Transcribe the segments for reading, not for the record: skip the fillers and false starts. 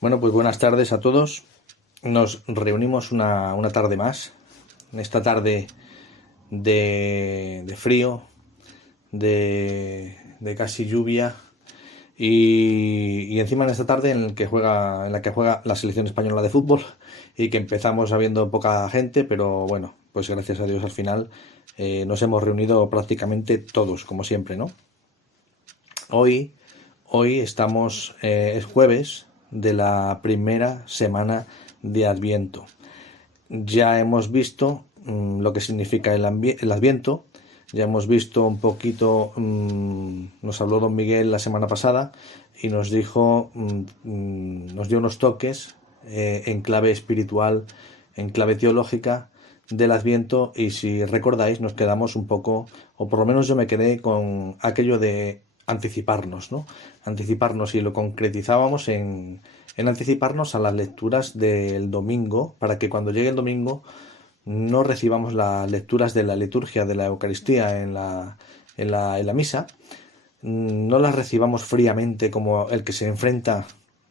Bueno, pues buenas tardes a todos. Nos reunimos una tarde más. En esta tarde de frío, de casi lluvia. Y encima en esta tarde en la que juega la selección española de fútbol y que empezamos habiendo poca gente, pero bueno, pues gracias a Dios al final nos hemos reunido prácticamente todos, como siempre, ¿no? Hoy, hoy estamos, es jueves de la primera semana de Adviento. Ya hemos visto lo que significa el Adviento, ya hemos visto un poquito, nos habló don Miguel la semana pasada y nos dijo, nos dio unos toques en clave espiritual, en clave teológica del Adviento, y si recordáis nos quedamos un poco, o por lo menos yo me quedé con aquello de anticiparnos, ¿no? Anticiparnos, y lo concretizábamos en anticiparnos a las lecturas del domingo, para que cuando llegue el domingo no recibamos las lecturas de la liturgia de la Eucaristía en la misa, no las recibamos fríamente como el que se enfrenta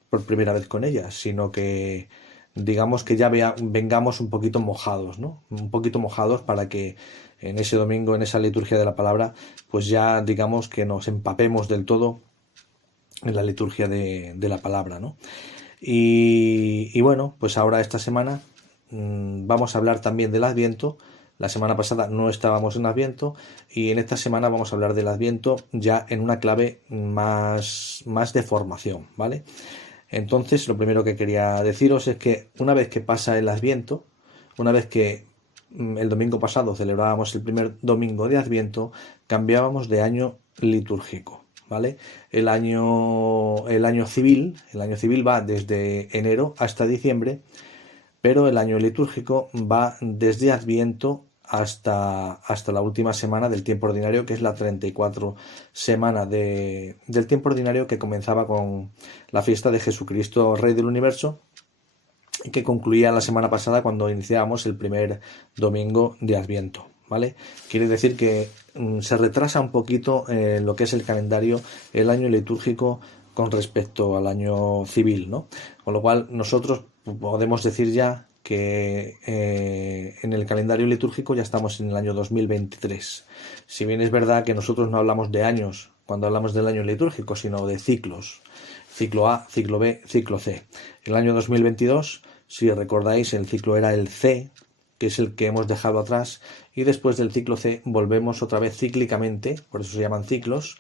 por primera vez con ellas, sino que digamos que ya vengamos un poquito mojados, ¿no? Un poquito mojados para que en ese domingo, en esa liturgia de la palabra, pues ya digamos que nos empapemos del todo en la liturgia de la palabra, ¿no? Y bueno, pues ahora esta semana vamos a hablar también del Adviento. La semana pasada no estábamos en Adviento y en esta semana vamos a hablar del Adviento ya en una clave más de formación, ¿vale? Entonces, lo primero que quería deciros es que una vez que pasa el Adviento, una vez que el domingo pasado celebrábamos el primer domingo de Adviento, cambiábamos de año litúrgico, ¿vale? El año civil va desde enero hasta diciembre, pero el año litúrgico va desde Adviento hasta la última semana del tiempo ordinario, que es la 34 semana del tiempo ordinario, que comenzaba con la fiesta de Jesucristo, Rey del Universo, y que concluía la semana pasada cuando iniciábamos el primer domingo de Adviento, ¿vale? Quiere decir que se retrasa un poquito lo que es el calendario, el año litúrgico con respecto al año civil, ¿no? Con lo cual nosotros podemos decir ya que en el calendario litúrgico ya estamos en el año 2023. Si bien es verdad que nosotros no hablamos de años cuando hablamos del año litúrgico, sino de ciclos. Ciclo A, ciclo B, ciclo C. El año 2022, si recordáis, el ciclo era el C, que es el que hemos dejado atrás, y después del ciclo C volvemos otra vez cíclicamente, por eso se llaman ciclos,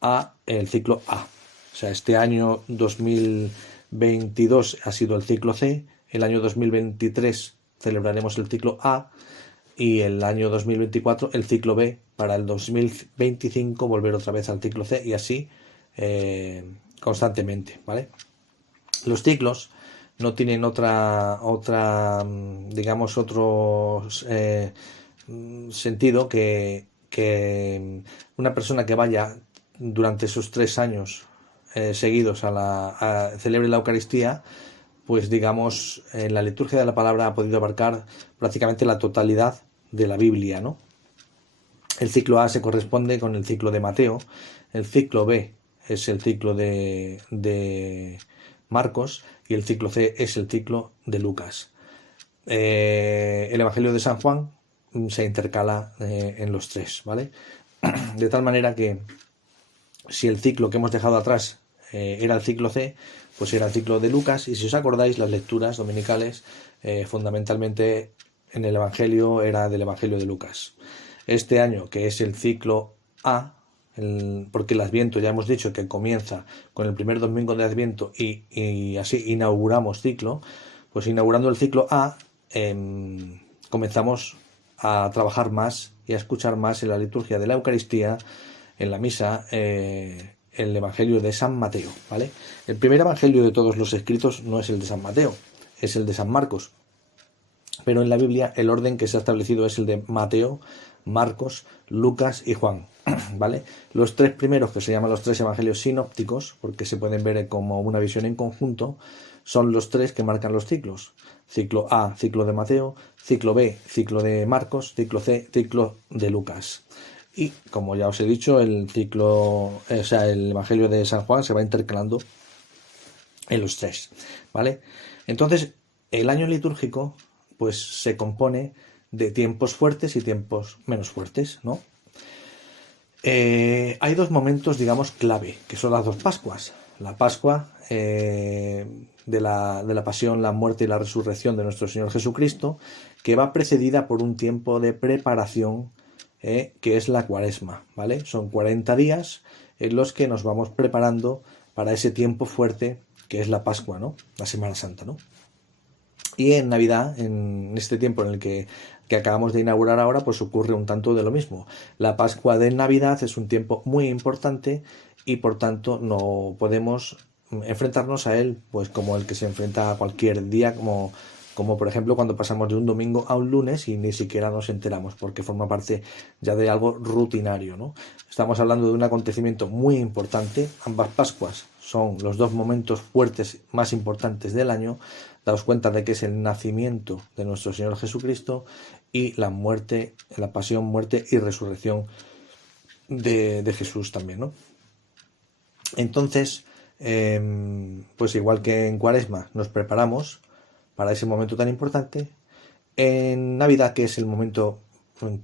a el ciclo A. O sea, este año 2022 ha sido el ciclo C, el año 2023 celebraremos el ciclo A y el año 2024 el ciclo B, para el 2025 volver otra vez al ciclo C, y así constantemente, ¿vale? Los ciclos no tienen digamos, otro sentido que una persona que vaya durante esos 3 años seguidos celebre la Eucaristía, pues digamos, en la liturgia de la palabra ha podido abarcar prácticamente la totalidad de la Biblia, ¿no? El ciclo A se corresponde con el ciclo de Mateo, el ciclo B es el ciclo de Marcos y el ciclo C es el ciclo de Lucas. El Evangelio de San Juan se intercala en los tres, ¿vale? De tal manera que si el ciclo que hemos dejado atrás era el ciclo C, pues era el ciclo de Lucas, y si os acordáis, las lecturas dominicales fundamentalmente en el Evangelio era del Evangelio de Lucas. Este año, que es el ciclo A, porque el Adviento ya hemos dicho que comienza con el primer domingo de Adviento y así inauguramos ciclo, pues inaugurando el ciclo A comenzamos a trabajar más y a escuchar más en la liturgia de la Eucaristía, en la misa, el Evangelio de San Mateo, ¿vale? El primer Evangelio de todos los escritos no es el de San Mateo, es el de San Marcos, pero en la Biblia el orden que se ha establecido es el de Mateo, Marcos, Lucas y Juan, ¿vale? Los tres primeros, que se llaman los tres evangelios sinópticos, porque se pueden ver como una visión en conjunto, son los tres que marcan los ciclos. Ciclo A, ciclo de Mateo; ciclo B, ciclo de Marcos; ciclo C, ciclo de Lucas. Y como ya os he dicho, el evangelio de San Juan se va intercalando en los tres, ¿vale? Entonces, el año litúrgico, pues se compone de tiempos fuertes y tiempos menos fuertes, ¿no? Hay dos momentos, digamos, clave, que son las dos Pascuas. La Pascua de la pasión, la muerte y la resurrección de nuestro Señor Jesucristo, que va precedida por un tiempo de preparación, que es la Cuaresma, ¿vale? Son 40 días en los que nos vamos preparando para ese tiempo fuerte que es la Pascua, ¿no? La Semana Santa, ¿no? Y en Navidad, en este tiempo en el que acabamos de inaugurar ahora, pues ocurre un tanto de lo mismo. La Pascua de Navidad es un tiempo muy importante y por tanto no podemos enfrentarnos a él pues como el que se enfrenta a cualquier día, como por ejemplo cuando pasamos de un domingo a un lunes y ni siquiera nos enteramos porque forma parte ya de algo rutinario, ¿no? Estamos hablando de un acontecimiento muy importante. Ambas Pascuas son los dos momentos fuertes más importantes del año. Daos cuenta de que es el nacimiento de nuestro Señor Jesucristo y la muerte, la pasión, muerte y resurrección de Jesús también, ¿no? Entonces, pues igual que en Cuaresma nos preparamos para ese momento tan importante, en Navidad, que es el momento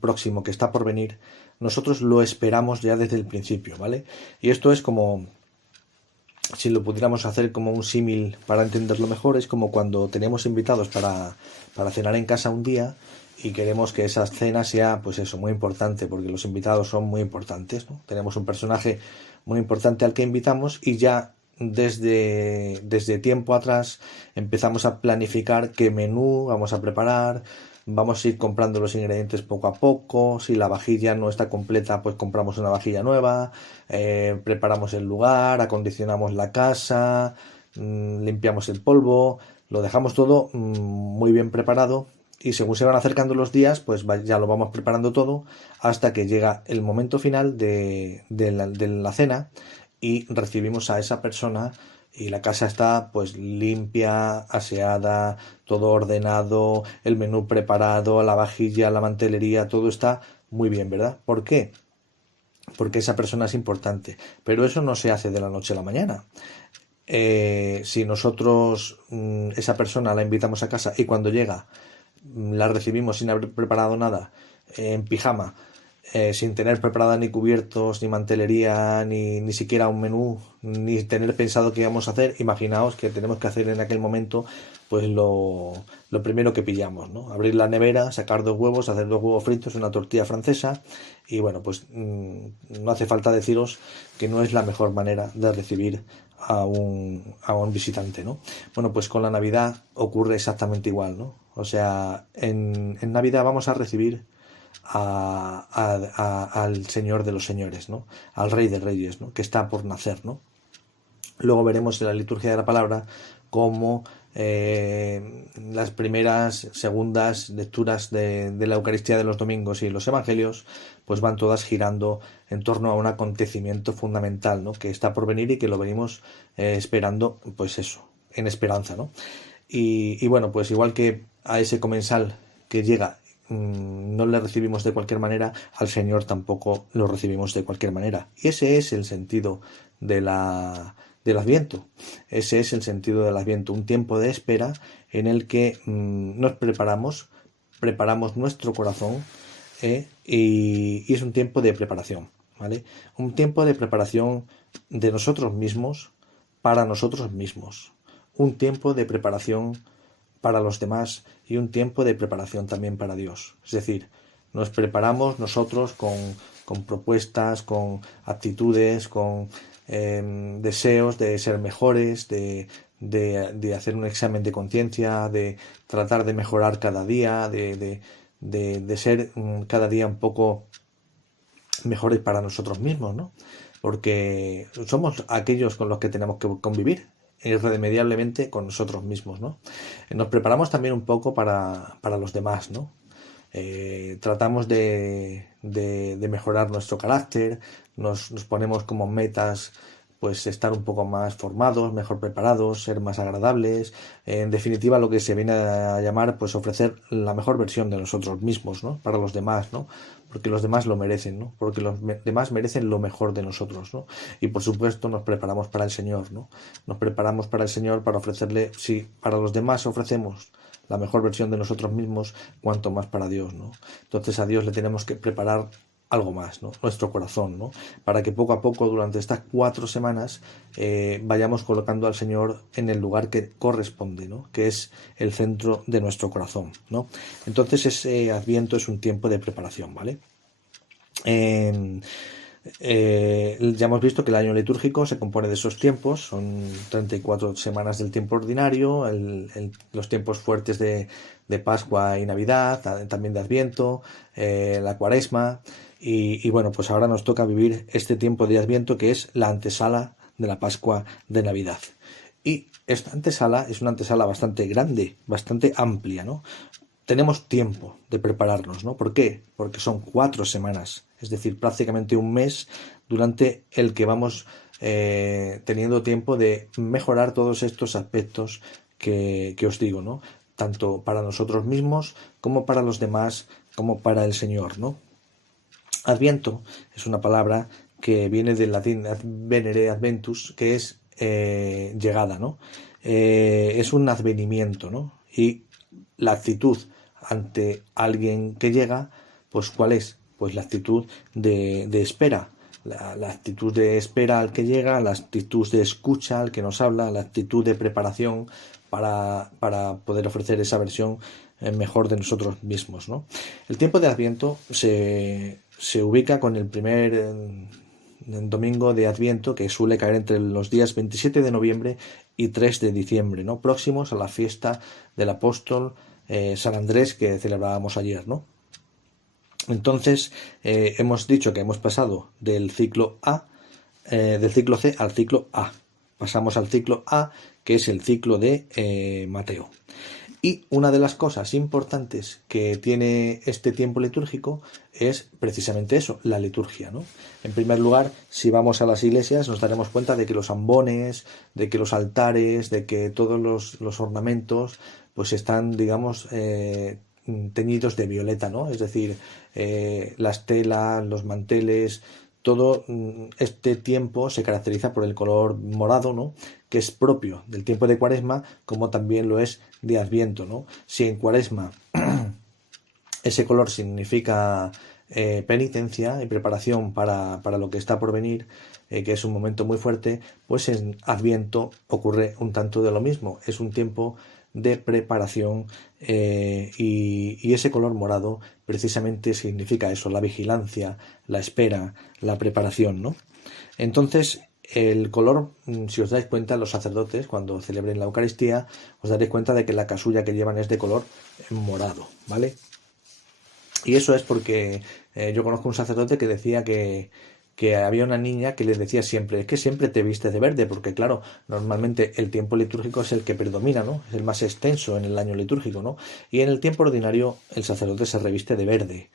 próximo que está por venir, nosotros lo esperamos ya desde el principio, ¿vale? Y esto es como, si lo pudiéramos hacer como un símil para entenderlo mejor, es como cuando tenemos invitados para cenar en casa un día y queremos que esa cena sea, pues eso, muy importante, porque los invitados son muy importantes, ¿no? Tenemos un personaje muy importante al que invitamos y ya desde tiempo atrás empezamos a planificar qué menú vamos a preparar, vamos a ir comprando los ingredientes poco a poco, si la vajilla no está completa pues compramos una vajilla nueva, preparamos el lugar, acondicionamos la casa, limpiamos el polvo, lo dejamos todo muy bien preparado y según se van acercando los días pues ya lo vamos preparando todo hasta que llega el momento final de la cena y recibimos a esa persona y la casa está pues limpia, aseada, todo ordenado, el menú preparado, la vajilla, la mantelería, todo está muy bien, ¿verdad? ¿Por qué? Porque esa persona es importante, pero eso no se hace de la noche a la mañana. Si nosotros esa persona la invitamos a casa y cuando llega la recibimos sin haber preparado nada, en pijama, sin tener preparada ni cubiertos, ni mantelería, ni siquiera un menú, ni tener pensado qué íbamos a hacer, imaginaos que tenemos que hacer en aquel momento pues lo primero que pillamos, ¿no? Abrir la nevera, sacar 2 huevos, hacer 2 huevos fritos, una tortilla francesa y bueno, pues no hace falta deciros que no es la mejor manera de recibir a un visitante, ¿no? Bueno, pues con la Navidad ocurre exactamente igual, ¿no? O sea, en Navidad vamos a recibir al Señor de los Señores, ¿no? Al Rey de Reyes, ¿no? Que está por nacer, ¿no? Luego veremos en la liturgia de la palabra cómo las primeras, segundas lecturas de la Eucaristía de los domingos y los Evangelios pues van todas girando en torno a un acontecimiento fundamental, ¿no? Que está por venir y que lo venimos esperando, pues eso, en esperanza, ¿no? Y bueno, pues igual que a ese comensal que llega no le recibimos de cualquier manera, al Señor tampoco lo recibimos de cualquier manera. Y ese es el sentido del Adviento. Ese es el sentido del Adviento, un tiempo de espera en el que nos preparamos nuestro corazón y es un tiempo de preparación, ¿vale? Un tiempo de preparación de nosotros mismos para nosotros mismos. Un tiempo de preparación para los demás y un tiempo de preparación también para Dios. Es decir, nos preparamos nosotros con propuestas, con actitudes, con deseos de ser mejores, de hacer un examen de conciencia, de tratar de mejorar cada día, de ser cada día un poco mejores para nosotros mismos, ¿no? Porque somos aquellos con los que tenemos que convivir irremediablemente con nosotros mismos, ¿no? Nos preparamos también un poco para los demás, ¿no? Tratamos de mejorar nuestro carácter, nos ponemos como metas pues estar un poco más formados, mejor preparados, ser más agradables, en definitiva lo que se viene a llamar pues ofrecer la mejor versión de nosotros mismos, ¿no? Para los demás, ¿no? Porque los demás lo merecen, ¿no? Porque los demás merecen lo mejor de nosotros, ¿no? Y por supuesto nos preparamos para el Señor, ¿no? Nos preparamos para el Señor para ofrecerle, si para los demás ofrecemos la mejor versión de nosotros mismos, cuanto más para Dios, ¿no? Entonces a Dios le tenemos que preparar algo más, ¿no? Nuestro corazón, ¿no? Para que poco a poco durante estas 4 semanas vayamos colocando al Señor en el lugar que corresponde, ¿no? Que es el centro de nuestro corazón, ¿no? Entonces ese Adviento es un tiempo de preparación, ¿vale? Ya hemos visto que el año litúrgico se compone de esos tiempos, son 34 semanas del tiempo ordinario, los tiempos fuertes de Pascua y Navidad, también de Adviento, la Cuaresma, y bueno, pues ahora nos toca vivir este tiempo de Adviento que es la antesala de la Pascua de Navidad. Y esta antesala es una antesala bastante grande, bastante amplia, ¿no? Tenemos tiempo de prepararnos, ¿no? ¿Por qué? Porque son 4 semanas, es decir, prácticamente un mes durante el que vamos teniendo tiempo de mejorar todos estos aspectos que os digo, ¿no? Tanto para nosotros mismos como para los demás, como para el Señor, ¿no? Adviento es una palabra que viene del latín advenere adventus, que es llegada, ¿no? Es un advenimiento, ¿no? Y la actitud ante alguien que llega, pues ¿cuál es? Pues la actitud de espera, la actitud de espera al que llega, la actitud de escucha al que nos habla, la actitud de preparación para poder ofrecer esa versión mejor de nosotros mismos, ¿no? El tiempo de Adviento se ubica con el primer domingo de Adviento, que suele caer entre los días 27 de noviembre y 3 de diciembre, ¿no? Próximos a la fiesta del apóstol San Andrés que celebrábamos ayer, ¿no? Entonces hemos dicho que hemos pasado del ciclo del ciclo C al ciclo A. Pasamos al ciclo A, que es el ciclo de Mateo. Y una de las cosas importantes que tiene este tiempo litúrgico es precisamente eso, la liturgia, ¿no? En primer lugar, si vamos a las iglesias nos daremos cuenta de que los ambones, de que los altares, de que todos los ornamentos pues están, digamos, teñidos de violeta, ¿no? Es decir, las telas, los manteles, todo este tiempo se caracteriza por el color morado, ¿no? Que es propio del tiempo de Cuaresma, como también lo es de Adviento, ¿no? Si en Cuaresma ese color significa penitencia y preparación para lo que está por venir, que es un momento muy fuerte, pues en Adviento ocurre un tanto de lo mismo. Es un tiempo de preparación y ese color morado precisamente significa eso, la vigilancia, la espera, la preparación, ¿no? Entonces, el color, si os dais cuenta, los sacerdotes cuando celebren la Eucaristía, os daréis cuenta de que la casulla que llevan es de color morado, ¿vale? Y eso es porque yo conozco un sacerdote que decía que había una niña que les decía siempre, es que siempre te vistes de verde, porque claro, normalmente el tiempo litúrgico es el que predomina, ¿no? Es el más extenso en el año litúrgico, ¿no? Y en el tiempo ordinario el sacerdote se reviste de verde.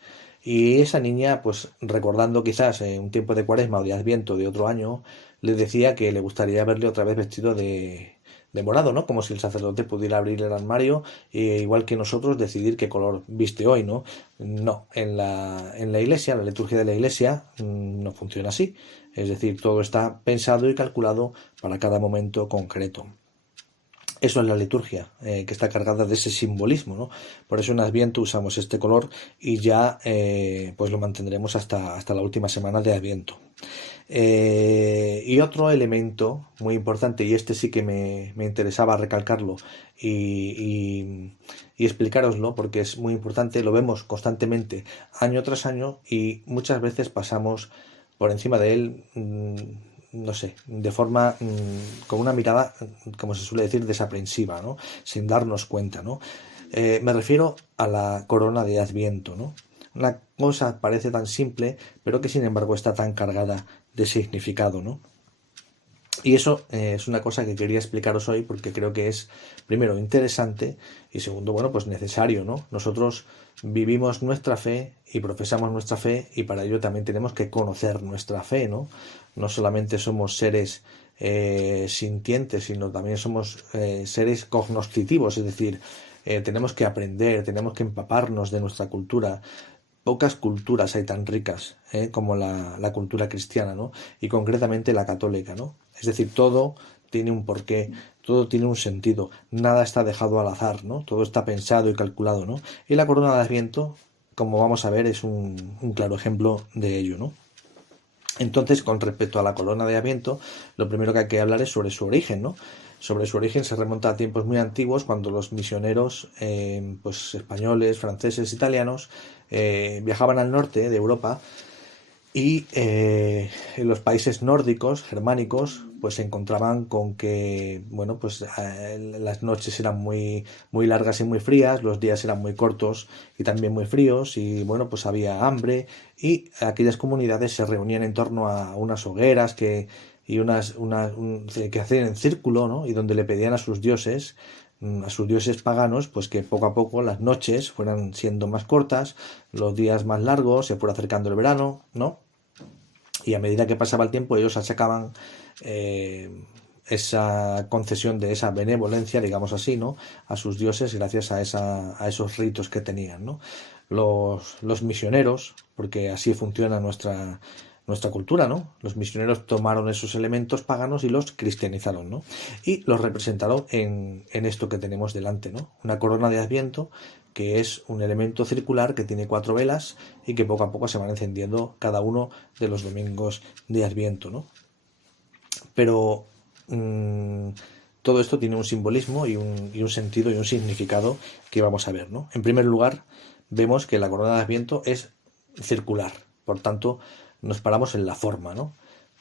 Y esa niña, pues recordando quizás un tiempo de Cuaresma o de Adviento de otro año, le decía que le gustaría verle otra vez vestido de morado, ¿no? Como si el sacerdote pudiera abrir el armario e igual que nosotros decidir qué color viste hoy, ¿no? No, en la iglesia, la liturgia de la iglesia no funciona así. Es decir, todo está pensado y calculado para cada momento concreto. Eso es la liturgia, que está cargada de ese simbolismo, ¿no? Por eso en Adviento usamos este color y ya pues lo mantendremos hasta la última semana de Adviento. Y otro elemento muy importante, y este sí que me interesaba recalcarlo y explicároslo porque es muy importante, lo vemos constantemente año tras año y muchas veces pasamos por encima de él, no sé, de forma, con una mirada, como se suele decir, desaprensiva, ¿no? Sin darnos cuenta, ¿no? Me refiero a la corona de Adviento, ¿no? Una cosa parece tan simple, pero que sin embargo está tan cargada de significado, ¿no? Y eso es una cosa que quería explicaros hoy porque creo que es, primero, interesante y segundo, bueno, pues necesario, ¿no? Nosotros vivimos nuestra fe y profesamos nuestra fe y para ello también tenemos que conocer nuestra fe, ¿no? No solamente somos seres sintientes, sino también somos seres cognoscitivos, es decir, tenemos que aprender, tenemos que empaparnos de nuestra cultura. Pocas culturas hay tan ricas como la cultura cristiana, ¿no? Y concretamente la católica, ¿no? Es decir, todo tiene un porqué, todo tiene un sentido, nada está dejado al azar, ¿no? Todo está pensado y calculado, ¿no? Y la corona de Adviento, como vamos a ver, es un claro ejemplo de ello, ¿no? Entonces, con respecto a la corona de Adviento, lo primero que hay que hablar es sobre su origen, ¿no? Sobre su origen se remonta a tiempos muy antiguos, cuando los misioneros, pues españoles, franceses, italianos, viajaban al norte de Europa y en los países nórdicos, germánicos, pues se encontraban con que, bueno, pues las noches eran muy largas y muy frías, los días eran muy cortos y también muy fríos, y bueno, pues había hambre, y aquellas comunidades se reunían en torno a unas hogueras que hacían en círculo, ¿no? Y donde le pedían a sus dioses paganos, pues que poco a poco las noches fueran siendo más cortas, los días más largos, se fuera acercando el verano, ¿no? Y a medida que pasaba el tiempo ellos achacaban esa concesión de esa benevolencia, digamos así, ¿no? A sus dioses gracias a esos ritos que tenían, ¿no? Los misioneros, porque así funciona nuestra cultura, ¿no? Los misioneros tomaron esos elementos paganos y los cristianizaron, ¿no? Y los representaron en esto que tenemos delante, ¿no? Una corona de Adviento, que es un elemento circular que tiene 4 velas y que poco a poco se van encendiendo cada uno de los domingos de Adviento, ¿no? Pero todo esto tiene un simbolismo y un sentido y un significado que vamos a ver, ¿no? En primer lugar, vemos que la corona de Adviento es circular, por tanto, nos paramos en la forma, ¿no?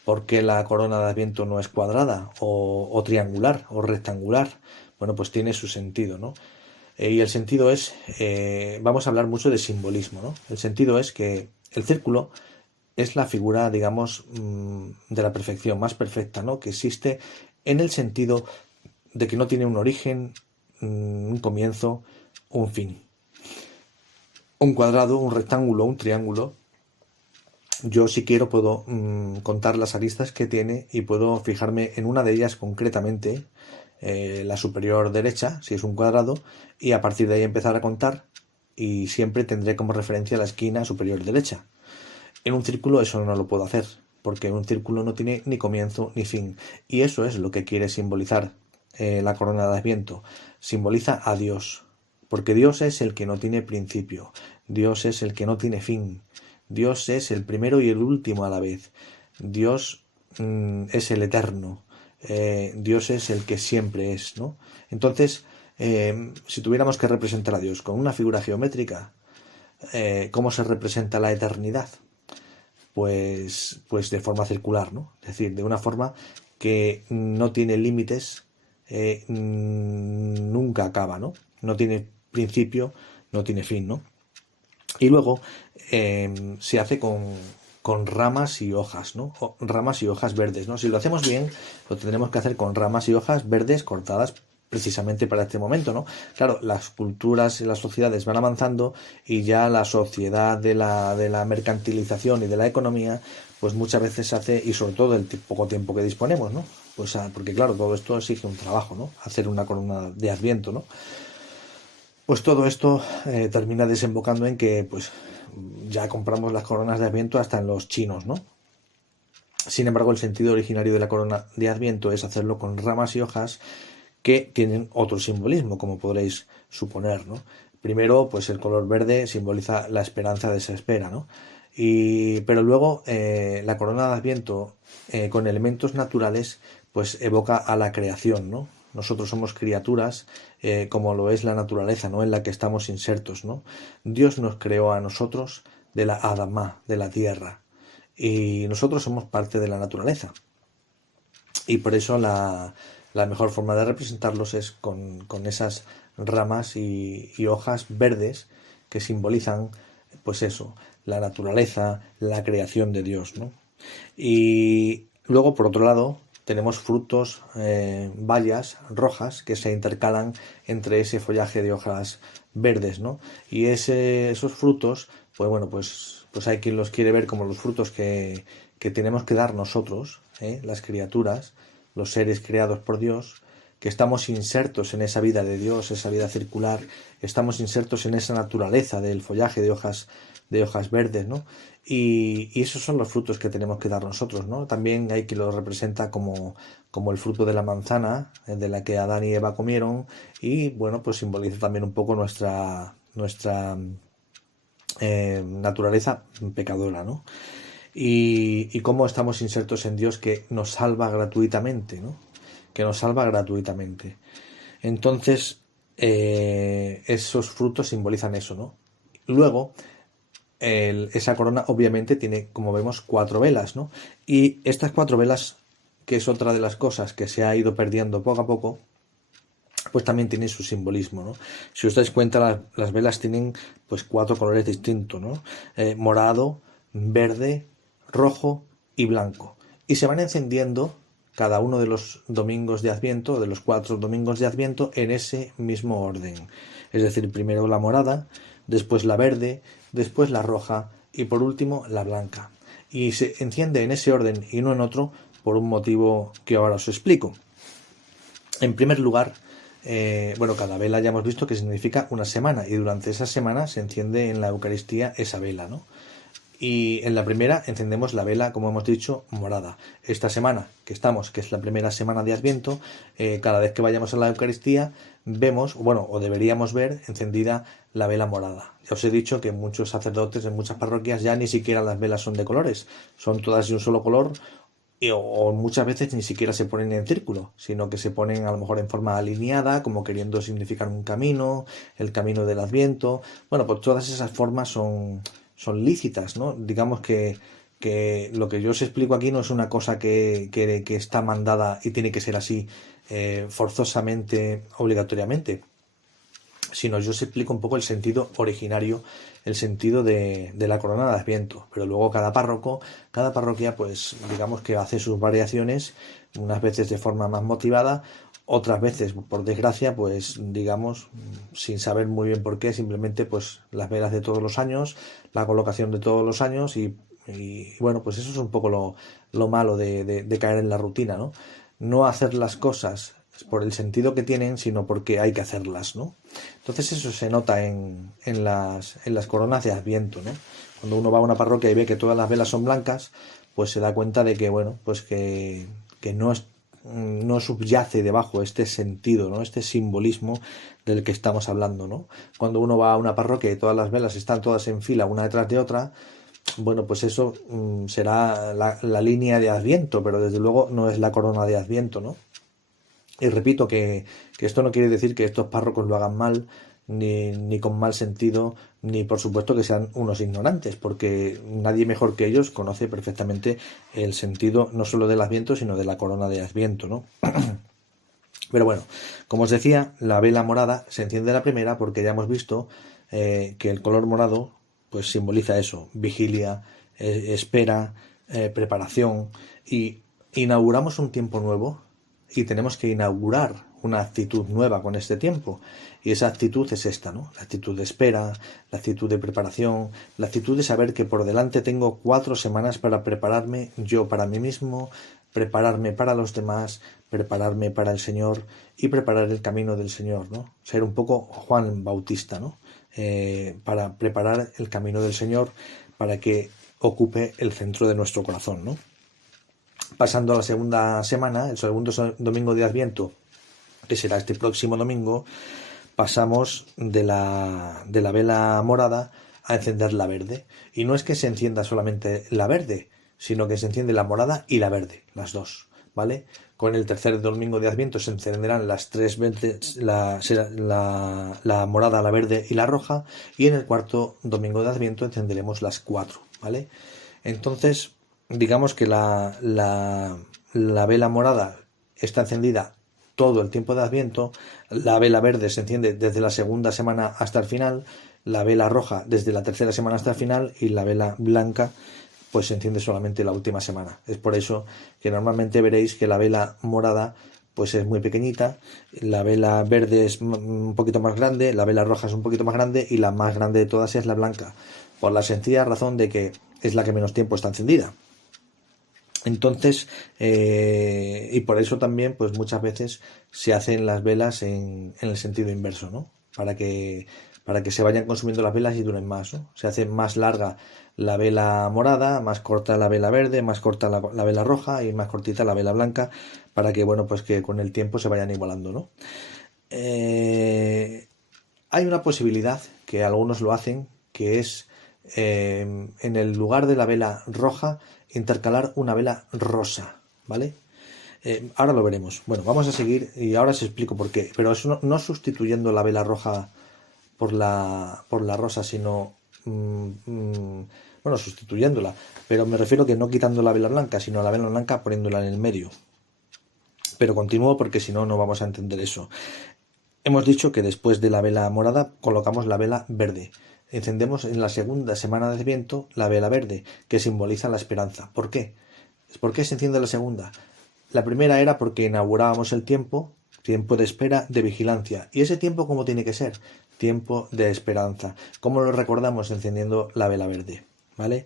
¿Por qué la corona de Adviento no es cuadrada o triangular o rectangular? Bueno, pues tiene su sentido, ¿no? Y el sentido es, vamos a hablar mucho de simbolismo, ¿no? El sentido es que el círculo es la figura, digamos, de la perfección, más perfecta, ¿no? Que existe en el sentido de que no tiene un origen, un comienzo, un fin. Un cuadrado, un rectángulo, un triángulo, yo si quiero puedo contar las aristas que tiene y puedo fijarme en una de ellas concretamente, la superior derecha, si es un cuadrado, y a partir de ahí empezar a contar y siempre tendré como referencia la esquina superior derecha. En un círculo eso no lo puedo hacer, porque un círculo no tiene ni comienzo ni fin. Y eso es lo que quiere simbolizar la corona de Adviento. Simboliza a Dios, porque Dios es el que no tiene principio, Dios es el que no tiene fin, Dios es el primero y el último a la vez, Dios es el eterno, Dios es el que siempre es, ¿no? Entonces, si tuviéramos que representar a Dios con una figura geométrica, ¿cómo se representa la eternidad? Pues de forma circular, ¿no? Es decir, de una forma que no tiene límites, nunca acaba, ¿no? No tiene principio, no tiene fin, ¿no? Y luego se hace con ramas y hojas, ¿no? Ramas y hojas verdes, ¿no? Si lo hacemos bien, lo tendremos que hacer con ramas y hojas verdes cortadas precisamente para este momento, ¿no? Claro, las culturas y las sociedades van avanzando y ya la sociedad de la mercantilización y de la economía, pues muchas veces se hace, y sobre todo el poco tiempo que disponemos, ¿no? Pues porque claro, todo esto exige un trabajo, ¿no? Hacer una corona de Adviento, ¿no? Pues todo esto termina desembocando en que pues ya compramos las coronas de Adviento hasta en los chinos, ¿no? Sin embargo, el sentido originario de la corona de Adviento es hacerlo con ramas y hojas que tienen otro simbolismo, como podréis suponer, ¿no? Primero, pues el color verde simboliza la esperanza de esa espera, ¿no? Pero luego la corona de Adviento con elementos naturales pues evoca a la creación, ¿no? Nosotros somos criaturas como lo es la naturaleza, ¿no? En la que estamos insertos, ¿no? Dios nos creó a nosotros de la Adamá, de la tierra, y nosotros somos parte de la naturaleza. Y por eso la mejor forma de representarlos es con esas ramas y hojas verdes que simbolizan, pues eso, la naturaleza, la creación de Dios, ¿no? Y luego, por otro lado, tenemos frutos, bayas rojas que se intercalan entre ese follaje de hojas verdes, ¿no? Y esos frutos, pues bueno, pues hay quien los quiere ver como los frutos que tenemos que dar nosotros, las criaturas, los seres creados por Dios, que estamos insertos en esa vida de Dios, esa vida circular, estamos insertos en esa naturaleza del follaje de hojas verdes, ¿no? Y esos son los frutos que tenemos que dar nosotros, ¿no? También hay quien lo representa como el fruto de la manzana, de la que Adán y Eva comieron, y bueno, pues simboliza también un poco nuestra naturaleza pecadora, ¿no? Y cómo estamos insertos en Dios que nos salva gratuitamente, ¿no? Que nos salva gratuitamente. Entonces, esos frutos simbolizan eso, ¿no? Luego, esa corona obviamente tiene, como vemos, 4 velas, ¿no? Y estas 4 velas, que es otra de las cosas que se ha ido perdiendo poco a poco, pues también tiene su simbolismo, ¿no? Si os dais cuenta, las velas tienen pues 4 colores distintos, ¿no? Morado, verde, rojo y blanco. Y se van encendiendo cada uno de los domingos de Adviento, de los 4 domingos de Adviento, en ese mismo orden. Es decir, primero la morada, después la verde, después la roja y por último la blanca. Y se enciende en ese orden y no en otro por un motivo que ahora os explico. En primer lugar, cada vela ya hemos visto que significa una semana y durante esa semana se enciende en la Eucaristía esa vela, ¿no? Y en la primera encendemos la vela, como hemos dicho, morada. Esta semana que estamos, que es la primera semana de Adviento, cada vez que vayamos a la Eucaristía vemos, o deberíamos ver encendida la vela morada. Ya os he dicho que muchos sacerdotes en muchas parroquias ya ni siquiera las velas son de colores, son todas de un solo color, o muchas veces ni siquiera se ponen en círculo, sino que se ponen a lo mejor en forma alineada, como queriendo significar un camino, el camino del Adviento. Bueno, pues todas esas formas son lícitas, ¿no? Digamos que lo que yo os explico aquí no es una cosa que está mandada y tiene que ser así forzosamente, obligatoriamente, sino yo os explico un poco el sentido originario, el sentido de la corona de Adviento. Pero luego cada parroquia, pues digamos que hace sus variaciones, unas veces de forma más motivada, otras veces, por desgracia, pues digamos, sin saber muy bien por qué, simplemente pues las velas de todos los años, la colocación de todos los años y bueno, pues eso es un poco lo malo de caer en la rutina, ¿no? No hacer las cosas por el sentido que tienen, sino porque hay que hacerlas, ¿no? Entonces eso se nota en las coronas de Adviento, ¿no? Cuando uno va a una parroquia y ve que todas las velas son blancas, pues se da cuenta de que, bueno, pues que no subyace debajo este sentido, ¿no? Este simbolismo del que estamos hablando, ¿no? Cuando uno va a una parroquia y todas las velas están todas en fila una detrás de otra, bueno, pues eso será la línea de Adviento, pero desde luego no es la corona de Adviento, ¿no? Y repito que esto no quiere decir que estos párrocos lo hagan mal, ni con mal sentido, ni por supuesto que sean unos ignorantes, porque nadie mejor que ellos conoce perfectamente el sentido no solo del Adviento, sino de la corona de Adviento, ¿no? Pero bueno, como os decía, la vela morada se enciende la primera porque ya hemos visto que el color morado pues simboliza eso, vigilia, espera, preparación, y inauguramos un tiempo nuevo y tenemos que inaugurar una actitud nueva con este tiempo, y esa actitud es esta, ¿no? La actitud de espera, la actitud de preparación, la actitud de saber que por delante tengo 4 semanas para prepararme yo para mí mismo, prepararme para los demás, prepararme para el Señor y preparar el camino del Señor, ¿no? Ser un poco Juan Bautista, ¿no? Para preparar el camino del Señor para que ocupe el centro de nuestro corazón, ¿no? Pasando a la segunda semana, el segundo domingo de Adviento, que será este próximo domingo, pasamos de la vela morada a encender la verde. Y no es que se encienda solamente la verde, sino que se enciende la morada y la verde, las dos, ¿vale? Con el tercer domingo de Adviento se encenderán las 3 verdes, la morada, la verde y la roja, y en el cuarto domingo de Adviento encenderemos las 4, ¿vale? Entonces, digamos que la vela morada está encendida todo el tiempo de Adviento, la vela verde se enciende desde la segunda semana hasta el final, la vela roja desde la tercera semana hasta el final y la vela blanca pues se enciende solamente la última semana. Es por eso que normalmente veréis que la vela morada pues es muy pequeñita, la vela verde es un poquito más grande, la vela roja es un poquito más grande y la más grande de todas es la blanca, por la sencilla razón de que es la que menos tiempo está encendida. Entonces, y por eso también, pues muchas veces se hacen las velas en el sentido inverso, ¿no? Para que se vayan consumiendo las velas y duren más, ¿no? Se hace más larga la vela morada, más corta la vela verde, más corta la vela roja y más cortita la vela blanca, para que, bueno, pues que con el tiempo se vayan igualando, ¿no? Hay una posibilidad que algunos lo hacen, que es en el lugar de la vela roja intercalar una vela rosa, ¿vale? Ahora lo veremos. Bueno, vamos a seguir y ahora os explico por qué. Pero eso no sustituyendo la vela roja por la rosa, sino bueno, sustituyéndola. Pero me refiero que no quitando la vela blanca, sino la vela blanca poniéndola en el medio. Pero continúo porque si no, no vamos a entender eso. Hemos dicho que después de la vela morada colocamos la vela verde. Encendemos en la segunda semana de Adviento la vela verde, que simboliza la esperanza. ¿Por qué? ¿Por qué se enciende la segunda? La primera era porque inaugurábamos el tiempo de espera, de vigilancia. ¿Y ese tiempo cómo tiene que ser? Tiempo de esperanza. ¿Cómo lo recordamos? Encendiendo la vela verde, ¿vale?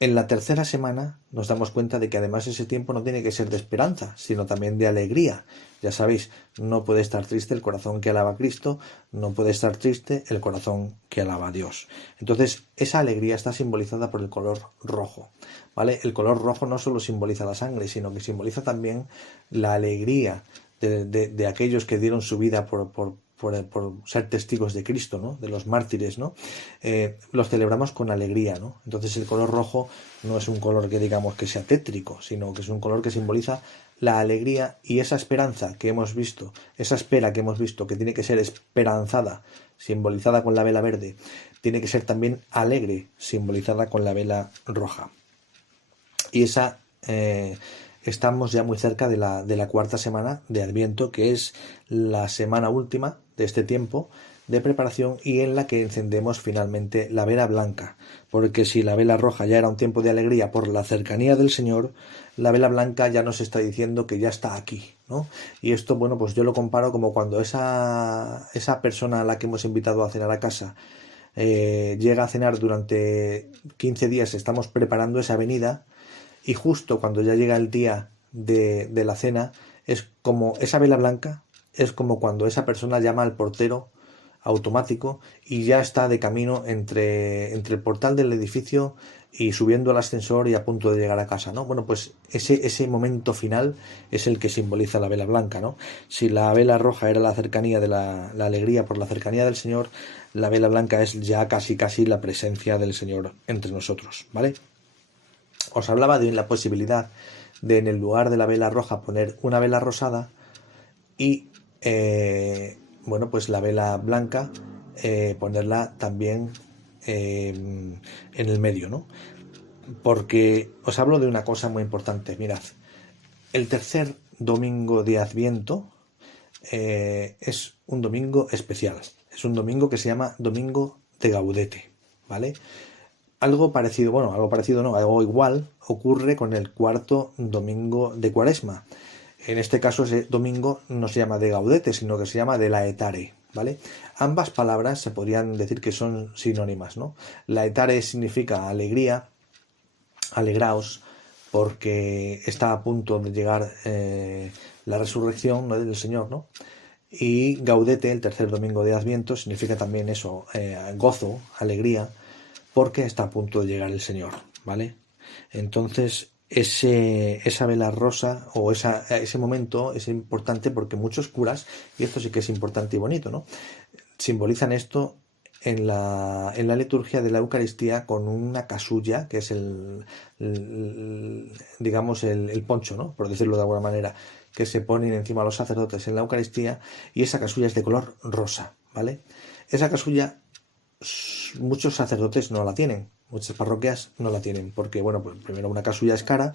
En la tercera semana nos damos cuenta de que además ese tiempo no tiene que ser de esperanza, sino también de alegría. Ya sabéis, no puede estar triste el corazón que alaba a Cristo, no puede estar triste el corazón que alaba a Dios. Entonces, esa alegría está simbolizada por el color rojo, ¿vale? El color rojo no solo simboliza la sangre, sino que simboliza también la alegría de aquellos que dieron su vida por ser testigos de Cristo, ¿no? De los mártires, ¿no? Los celebramos con alegría, ¿no? Entonces el color rojo no es un color que digamos que sea tétrico, sino que es un color que simboliza la alegría y esa esperanza que hemos visto, esa espera que hemos visto, que tiene que ser esperanzada, simbolizada con la vela verde, tiene que ser también alegre, simbolizada con la vela roja. Y esa estamos ya muy cerca de la cuarta semana de Adviento, que es la semana última de este tiempo de preparación y en la que encendemos finalmente la vela blanca, porque si la vela roja ya era un tiempo de alegría por la cercanía del Señor, la vela blanca ya nos está diciendo que ya está aquí, ¿no? Y esto, bueno, pues yo lo comparo como cuando esa persona a la que hemos invitado a cenar a casa llega a cenar durante 15 días, estamos preparando esa venida y justo cuando ya llega el día de la cena, es como esa vela blanca, es como cuando esa persona llama al portero automático y ya está de camino entre el portal del edificio y subiendo al ascensor y a punto de llegar a casa, ¿no? Bueno, pues ese momento final es el que simboliza la vela blanca, ¿no? Si la vela roja era la cercanía de la alegría por la cercanía del Señor, la vela blanca es ya casi la presencia del Señor entre nosotros, ¿vale? Os hablaba de la posibilidad de en el lugar de la vela roja poner una vela rosada y bueno, pues la vela blanca ponerla también en el medio, ¿no? Porque os hablo de una cosa muy importante. Mirad, el tercer domingo de Adviento es un domingo especial. Es un domingo que se llama Domingo de Gaudete, ¿vale? Algo parecido no, algo igual ocurre con el cuarto domingo de Cuaresma. En este caso ese domingo no se llama de Gaudete, sino que se llama de Laetare, ¿vale? Ambas palabras se podrían decir que son sinónimas, ¿no? Laetare significa alegría, alegraos, porque está a punto de llegar la resurrección, ¿no?, del Señor, ¿no? Y Gaudete, el tercer domingo de Adviento, significa también eso, gozo, alegría, porque está a punto de llegar el Señor, ¿vale? Entonces, esa vela rosa o ese momento es importante porque muchos curas, y esto sí que es importante y bonito, ¿no?, simbolizan esto en la liturgia de la Eucaristía con una casulla, que es digamos el poncho, ¿no?, por decirlo de alguna manera, que se ponen encima los sacerdotes en la Eucaristía, y esa casulla es de color rosa, ¿vale? Esa casulla muchos sacerdotes no la tienen, Muchas parroquias no la tienen porque, bueno, pues primero una casulla es cara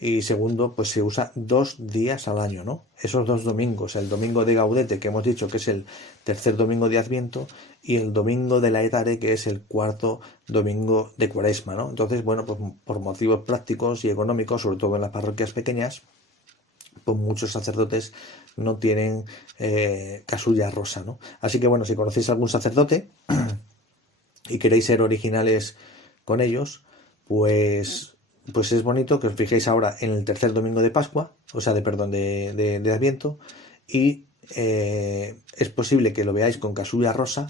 y segundo, pues se usa 2 días al año, ¿no? Esos 2 domingos, el domingo de Gaudete, que hemos dicho que es el tercer domingo de Adviento, y el domingo de la Etare, que es el cuarto domingo de Cuaresma, ¿no? Entonces, bueno, pues por motivos prácticos y económicos, sobre todo en las parroquias pequeñas, pues muchos sacerdotes no tienen casulla rosa, ¿no? Así que, bueno, si conocéis a algún sacerdote y queréis ser originales con ellos, pues es bonito que os fijéis ahora en el tercer domingo de Pascua, o sea, de Adviento, y es posible que lo veáis con casulla rosa,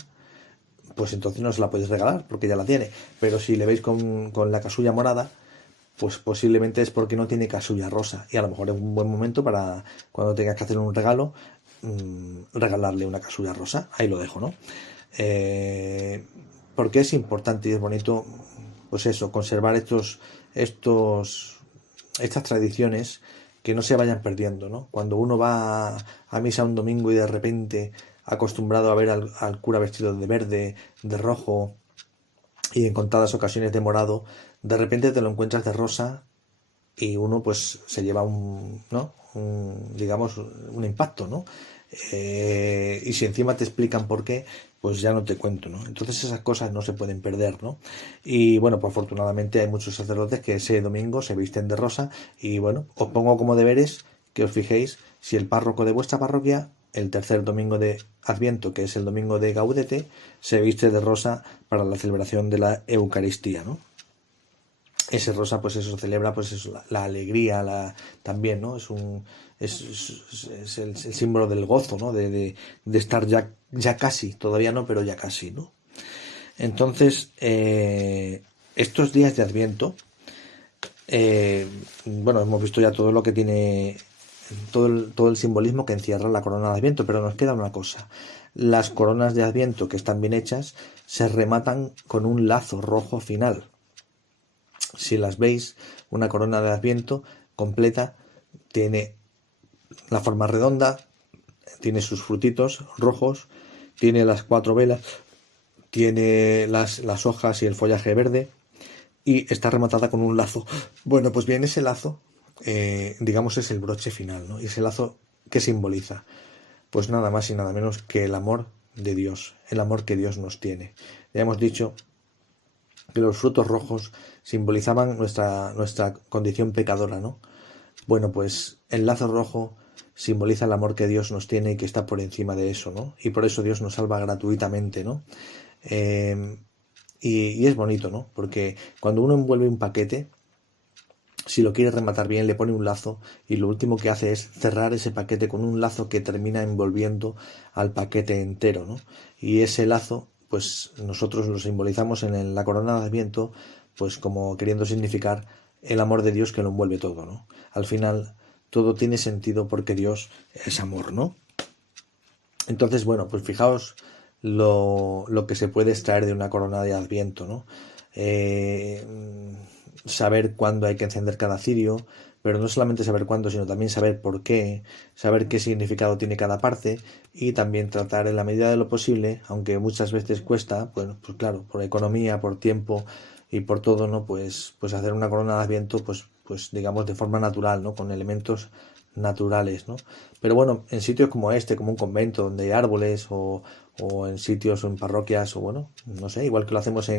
pues entonces no os la podéis regalar, porque ya la tiene. Pero si le veis con la casulla morada, pues posiblemente es porque no tiene casulla rosa. Y a lo mejor es un buen momento para, cuando tengas que hacer un regalo, regalarle una casulla rosa. Ahí lo dejo, ¿no? Porque es importante y es bonito, pues eso, conservar estas tradiciones, que no se vayan perdiendo, ¿no? Cuando uno va a misa un domingo y de repente acostumbrado a ver al cura vestido de verde, de rojo y en contadas ocasiones de morado, de repente te lo encuentras de rosa y uno pues se lleva ¿no? Digamos, un impacto, ¿no? Y si encima te explican por qué, pues ya no te cuento, ¿no? Entonces esas cosas no se pueden perder, ¿no? Y bueno, pues afortunadamente hay muchos sacerdotes que ese domingo se visten de rosa y bueno, os pongo como deberes que os fijéis si el párroco de vuestra parroquia, el tercer domingo de Adviento, que es el domingo de Gaudete, se viste de rosa para la celebración de la Eucaristía, ¿no? Ese rosa, pues eso celebra, pues eso, la alegría, también, ¿no? Es el símbolo del gozo, ¿no? De estar ya casi, todavía no, pero ya casi, ¿no? Entonces, estos días de Adviento, bueno, hemos visto ya todo lo que tiene, todo el simbolismo que encierra la corona de Adviento, pero nos queda una cosa. Las coronas de Adviento, que están bien hechas, se rematan con un lazo rojo final. Si las veis, una corona de Adviento completa tiene la forma redonda, tiene sus frutitos rojos, tiene las 4 velas, tiene las hojas y el follaje verde y está rematada con un lazo. Bueno, pues bien, ese lazo, digamos, es el broche final, ¿no? Y ese lazo, ¿qué simboliza? Pues nada más y nada menos que el amor de Dios, el amor que Dios nos tiene. Ya hemos dicho que los frutos rojos simbolizaban nuestra condición pecadora, ¿no? Bueno, pues el lazo rojo simboliza el amor que Dios nos tiene y que está por encima de eso, ¿no? Y por eso Dios nos salva gratuitamente, ¿no? Y es bonito, ¿no? Porque cuando uno envuelve un paquete, si lo quiere rematar bien, le pone un lazo y lo último que hace es cerrar ese paquete con un lazo que termina envolviendo al paquete entero, ¿no? Y ese lazo, pues nosotros lo simbolizamos en la corona de Adviento, pues como queriendo significar el amor de Dios que lo envuelve todo, ¿no? Al final todo tiene sentido porque Dios es amor, ¿no? Entonces, bueno, pues fijaos lo que se puede extraer de una corona de Adviento, ¿no? Saber cuándo hay que encender cada cirio, pero no solamente saber cuándo, sino también saber por qué, saber qué significado tiene cada parte y también tratar en la medida de lo posible, aunque muchas veces cuesta, pues claro, por economía, por tiempo y por todo, ¿no? Pues hacer una corona de Adviento, pues digamos de forma natural, ¿no? Con elementos naturales, ¿no? Pero bueno, en sitios como este, como un convento donde hay árboles o en sitios o en parroquias o bueno, no sé, igual que lo hacemos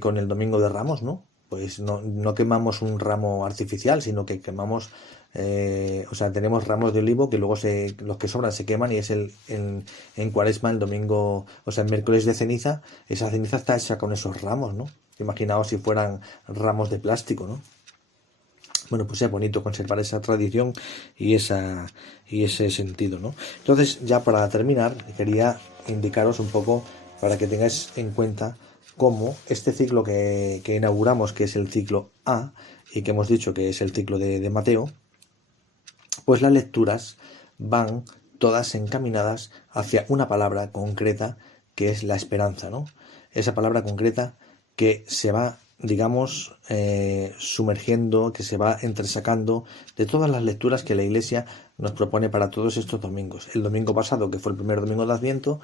con el Domingo de Ramos, ¿no? Pues no quemamos un ramo artificial, sino que quemamos, o sea, tenemos ramos de olivo que luego los que sobran se queman y es en Cuaresma, el domingo, o sea, el miércoles de ceniza, esa ceniza está hecha con esos ramos, ¿no? Imaginaos si fueran ramos de plástico, ¿no? Bueno, pues es bonito conservar esa tradición y ese sentido, ¿no? Entonces, ya para terminar, quería indicaros un poco para que tengáis en cuenta cómo este ciclo que inauguramos, que es el ciclo A, y que hemos dicho que es el ciclo de Mateo, pues las lecturas van todas encaminadas hacia una palabra concreta que es la esperanza, ¿no? Esa palabra concreta que se va, digamos, sumergiendo, que se va entresacando de todas las lecturas que la Iglesia nos propone para todos estos domingos. El domingo pasado, que fue el primer domingo de Adviento,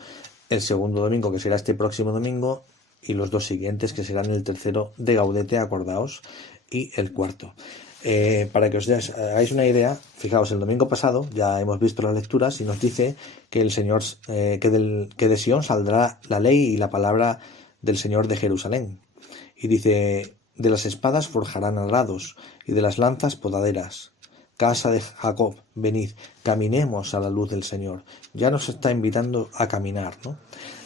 el segundo domingo, que será este próximo domingo, y los dos siguientes, que serán el tercero de Gaudete, acordaos, y el cuarto. Para que os hagáis una idea, fijaos, el domingo pasado ya hemos visto las lecturas y nos dice que el Señor, que de Sion saldrá la ley y la palabra del Señor de Jerusalén. Y dice, de las espadas forjarán arados y de las lanzas podaderas. Casa de Jacob, venid, caminemos a la luz del Señor. Ya nos está invitando a caminar, ¿no?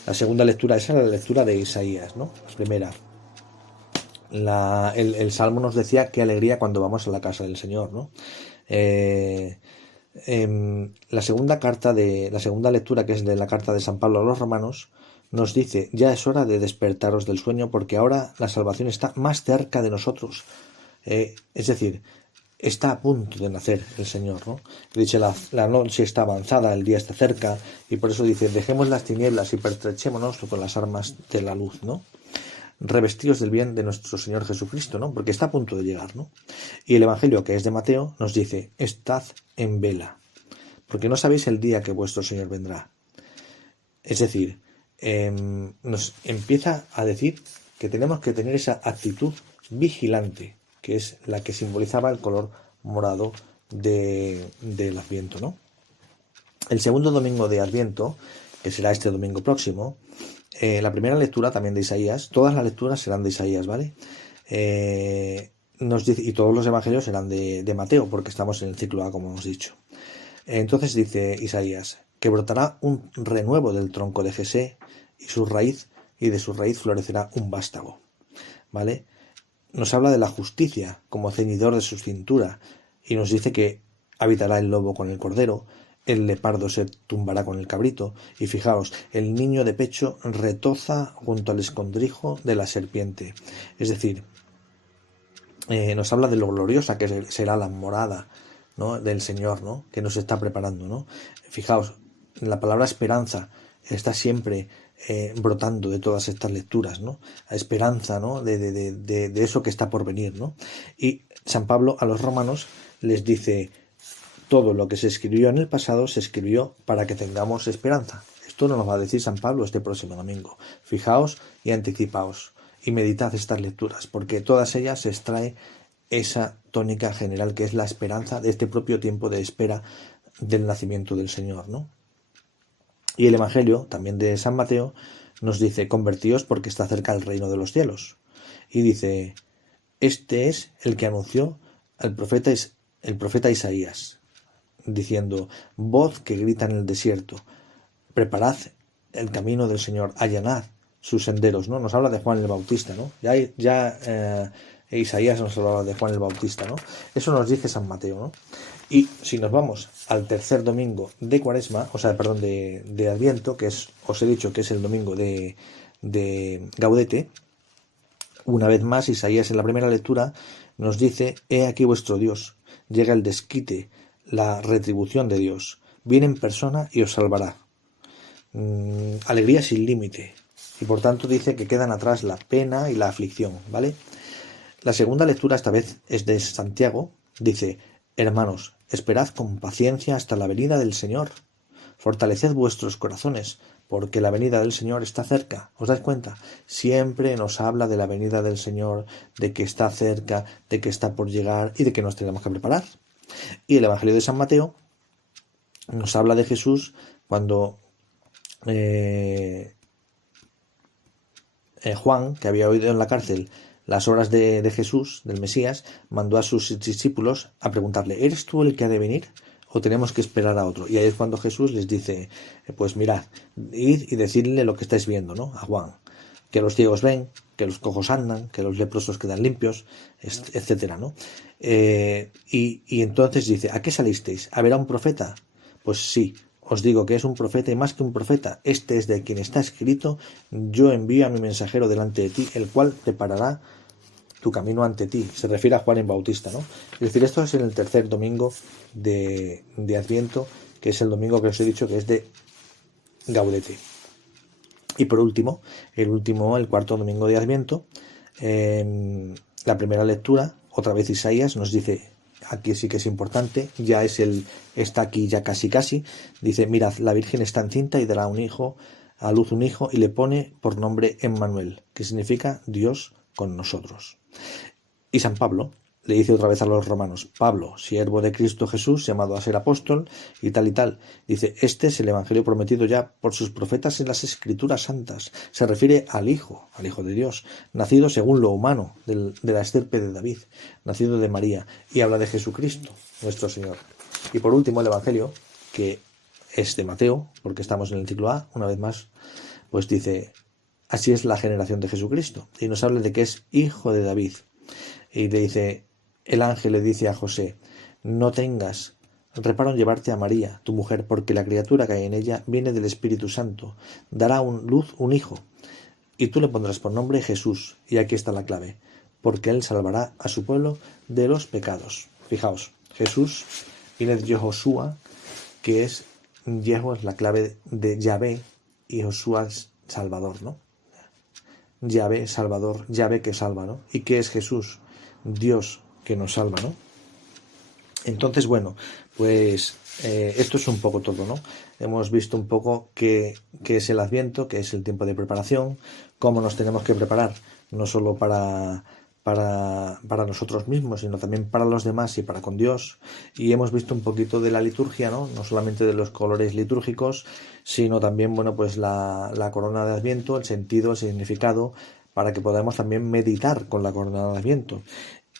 La segunda lectura, esa es la lectura de Isaías, ¿no? La primera. El Salmo nos decía qué alegría cuando vamos a la casa del Señor, ¿no? La segunda lectura, que es de la carta de San Pablo a los Romanos, nos dice, ya es hora de despertaros del sueño porque ahora la salvación está más cerca de nosotros. Es decir, está a punto de nacer el Señor, ¿no? Dice, la noche está avanzada, el día está cerca, y por eso dice, dejemos las tinieblas y pertrechémonos con las armas de la luz, ¿no? Revestidos del bien de nuestro Señor Jesucristo, ¿no? Porque está a punto de llegar, ¿no? Y el Evangelio, que es de Mateo, nos dice, estad en vela, porque no sabéis el día que vuestro Señor vendrá. Es decir, nos empieza a decir que tenemos que tener esa actitud vigilante, que es la que simbolizaba el color morado del Adviento, ¿no? El segundo domingo de Adviento, que será este domingo próximo, la primera lectura también de Isaías, todas las lecturas serán de Isaías, ¿vale? Nos dice, y todos los evangelios serán de Mateo, porque estamos en el ciclo A, como hemos dicho. Entonces dice Isaías, que brotará un renuevo del tronco de Jesé, y de su raíz florecerá un vástago, ¿vale? Nos habla de la justicia como ceñidor de su cintura, y nos dice que habitará el lobo con el cordero, el leopardo se tumbará con el cabrito, y fijaos, el niño de pecho retoza junto al escondrijo de la serpiente. Es decir, nos habla de lo gloriosa que será la morada, ¿no?, del Señor, ¿no?, que nos está preparando, ¿no? Fijaos, la palabra esperanza está siempre brotando de todas estas lecturas, ¿no? La esperanza, ¿no?, de eso que está por venir, ¿no? Y San Pablo a los romanos les dice, todo lo que se escribió en el pasado se escribió para que tengamos esperanza. Esto nos lo va a decir San Pablo este próximo domingo. Fijaos y anticipaos y meditad estas lecturas, porque todas ellas se extrae esa tónica general que es la esperanza de este propio tiempo de espera del nacimiento del Señor, ¿no? Y el Evangelio, también de San Mateo, nos dice, convertíos porque está cerca el reino de los cielos. Y dice, este es el que anunció el profeta Isaías, diciendo, voz que grita en el desierto, preparad el camino del Señor, allanad sus senderos, ¿no? Nos habla de Juan el Bautista, ¿no? Isaías nos hablaba de Juan el Bautista, ¿no? Eso nos dice San Mateo, ¿no? Y si nos vamos al tercer domingo de Cuaresma, de Adviento, que es, os he dicho que es el domingo de Gaudete, una vez más Isaías en la primera lectura nos dice, he aquí vuestro Dios, llega el desquite, la retribución de Dios, viene en persona y os salvará. Alegría sin límite. Y por tanto dice que quedan atrás la pena y la aflicción, ¿vale? La segunda lectura esta vez es de Santiago, dice, hermanos, esperad con paciencia hasta la venida del Señor, fortaleced vuestros corazones, porque la venida del Señor está cerca. ¿Os dais cuenta? Siempre nos habla de la venida del Señor, de que está cerca, de que está por llegar y de que nos tenemos que preparar. Y el Evangelio de San Mateo nos habla de Jesús cuando Juan, que había oído en la cárcel las obras de Jesús, del Mesías, mandó a sus discípulos a preguntarle, ¿eres tú el que ha de venir o tenemos que esperar a otro? Y ahí es cuando Jesús les dice, pues mirad, id y decidle lo que estáis viendo, ¿no?, a Juan, que los ciegos ven, que los cojos andan, que los leprosos quedan limpios, etcétera, ¿no? Y entonces dice, ¿a qué salisteis? ¿A ver a un profeta? Pues sí, os digo que es un profeta y más que un profeta, este es de quien está escrito, yo envío a mi mensajero delante de ti, el cual preparará tu camino ante ti. Se refiere a Juan el Bautista, ¿no? Es decir, esto es en el tercer domingo de Adviento, que es el domingo que os he dicho que es de Gaudete. Y por último, el cuarto domingo de Adviento, la primera lectura, otra vez Isaías, nos dice, aquí sí que es importante, está aquí ya casi, dice, mirad, la Virgen está encinta y dará un hijo, a luz un hijo y le pone por nombre Emmanuel, que significa Dios con nosotros. Y San Pablo le dice otra vez a los romanos: Pablo, siervo de Cristo Jesús, llamado a ser apóstol, y tal, dice: este es el evangelio prometido ya por sus profetas en las escrituras santas. Se refiere al Hijo de Dios, nacido según lo humano, de la estirpe de David, nacido de María, y habla de Jesucristo, nuestro Señor. Y por último, el evangelio, que es de Mateo, porque estamos en el ciclo A, una vez más, pues dice: así es la generación de Jesucristo, y nos habla de que es hijo de David. Y le dice, el ángel le dice a José: no tengas reparo en llevarte a María, tu mujer, porque la criatura que hay en ella viene del Espíritu Santo. Dará luz un hijo, y tú le pondrás por nombre Jesús. Y aquí está la clave: porque él salvará a su pueblo de los pecados. Fijaos, Jesús viene de Yehoshua, que es Yeho, es la clave de Yahvé, y Josué es Salvador, ¿no? Yahvé, Salvador, Yahvé que salva, ¿no? ¿Y qué es Jesús? Dios que nos salva, ¿no? Entonces, bueno, pues esto es un poco todo, ¿no? Hemos visto un poco qué es el Adviento, qué es el tiempo de preparación, cómo nos tenemos que preparar, no solo para nosotros mismos, sino también para los demás y para con Dios. Y hemos visto un poquito de la liturgia, ¿no? No solamente de los colores litúrgicos, sino también, bueno, pues la corona de Adviento, el sentido, el significado, para que podamos también meditar con la corona de Adviento.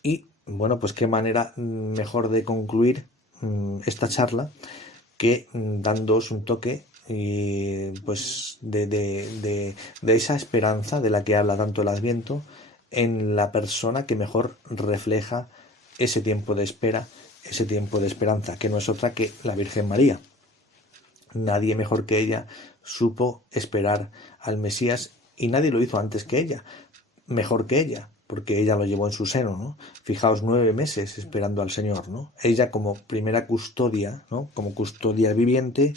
Y, bueno, pues qué manera mejor de concluir esta charla que dándoos un toque y pues de esa esperanza de la que habla tanto el Adviento, en la persona que mejor refleja ese tiempo de espera, ese tiempo de esperanza, que no es otra que la Virgen María. Nadie mejor que ella supo esperar al Mesías, y nadie lo hizo antes que ella, mejor que ella, porque ella lo llevó en su seno, ¿no? Fijaos, 9 meses esperando al Señor, ¿no? Ella, como primera custodia, ¿no? Como custodia viviente,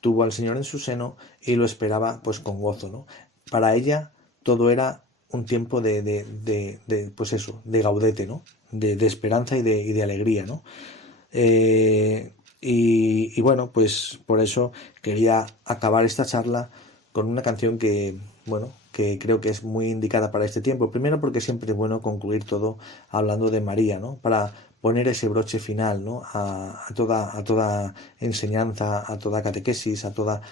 tuvo al Señor en su seno y lo esperaba pues con gozo, ¿no? Para ella todo era un tiempo pues eso, de gaudete, ¿no? De esperanza y de alegría, ¿no? Y bueno, pues por eso quería acabar esta charla con una canción que, bueno, que creo que es muy indicada para este tiempo. Primero porque siempre es bueno concluir todo hablando de María, ¿no? Para poner ese broche final, ¿no? A toda enseñanza, a toda catequesis, a toda...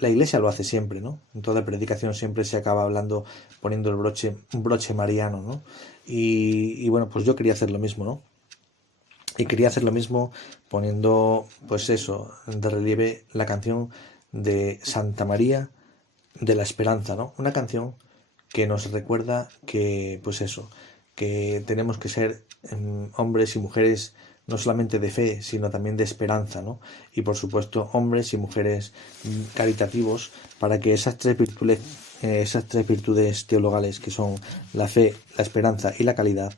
La Iglesia lo hace siempre, ¿no? En toda predicación siempre se acaba hablando, poniendo un broche mariano, ¿no? Y bueno, pues yo quería hacer lo mismo, ¿no? Y quería hacer lo mismo poniendo, pues eso, de relieve la canción de Santa María de la Esperanza, ¿no? Una canción que nos recuerda que, pues eso, que tenemos que ser hombres y mujeres no solamente de fe, sino también de esperanza, ¿no? Y por supuesto, hombres y mujeres caritativos, para que esas tres virtudes teologales, que son la fe, la esperanza y la caridad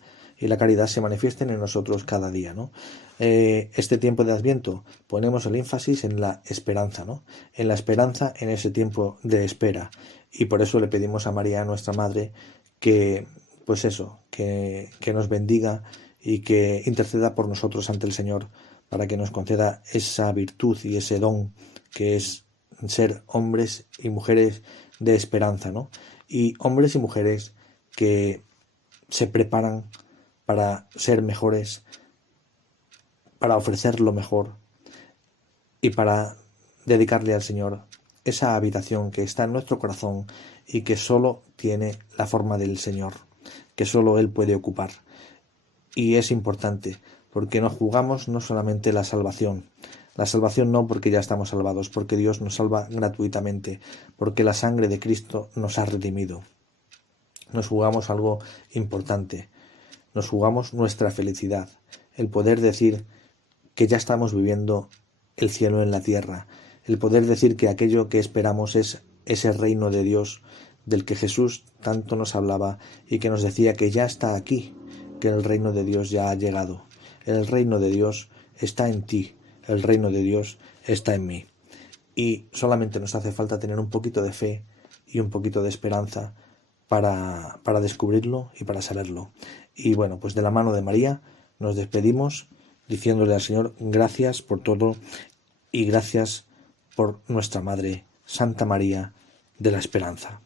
se manifiesten en nosotros cada día, ¿no? Este tiempo de Adviento ponemos el énfasis en la esperanza, ¿no? En la esperanza, en ese tiempo de espera. Y por eso le pedimos a María, nuestra Madre, que, pues eso, que nos bendiga y que interceda por nosotros ante el Señor, para que nos conceda esa virtud y ese don que es ser hombres y mujeres de esperanza, ¿no? Y hombres y mujeres que se preparan para ser mejores, para ofrecer lo mejor y para dedicarle al Señor esa habitación que está en nuestro corazón y que solo tiene la forma del Señor, que solo Él puede ocupar. Y es importante, porque nos jugamos no solamente la salvación no porque ya estamos salvados, porque Dios nos salva gratuitamente, porque la sangre de Cristo nos ha redimido. Nos jugamos algo importante, nos jugamos nuestra felicidad, el poder decir que ya estamos viviendo el cielo en la tierra, el poder decir que aquello que esperamos es ese reino de Dios del que Jesús tanto nos hablaba y que nos decía que ya está aquí, que el reino de Dios ya ha llegado. El reino de Dios está en ti, el reino de Dios está en mí. Y solamente nos hace falta tener un poquito de fe y un poquito de esperanza para descubrirlo y para saberlo. Y bueno, pues de la mano de María nos despedimos diciéndole al Señor gracias por todo y gracias por nuestra Madre, Santa María, de la esperanza.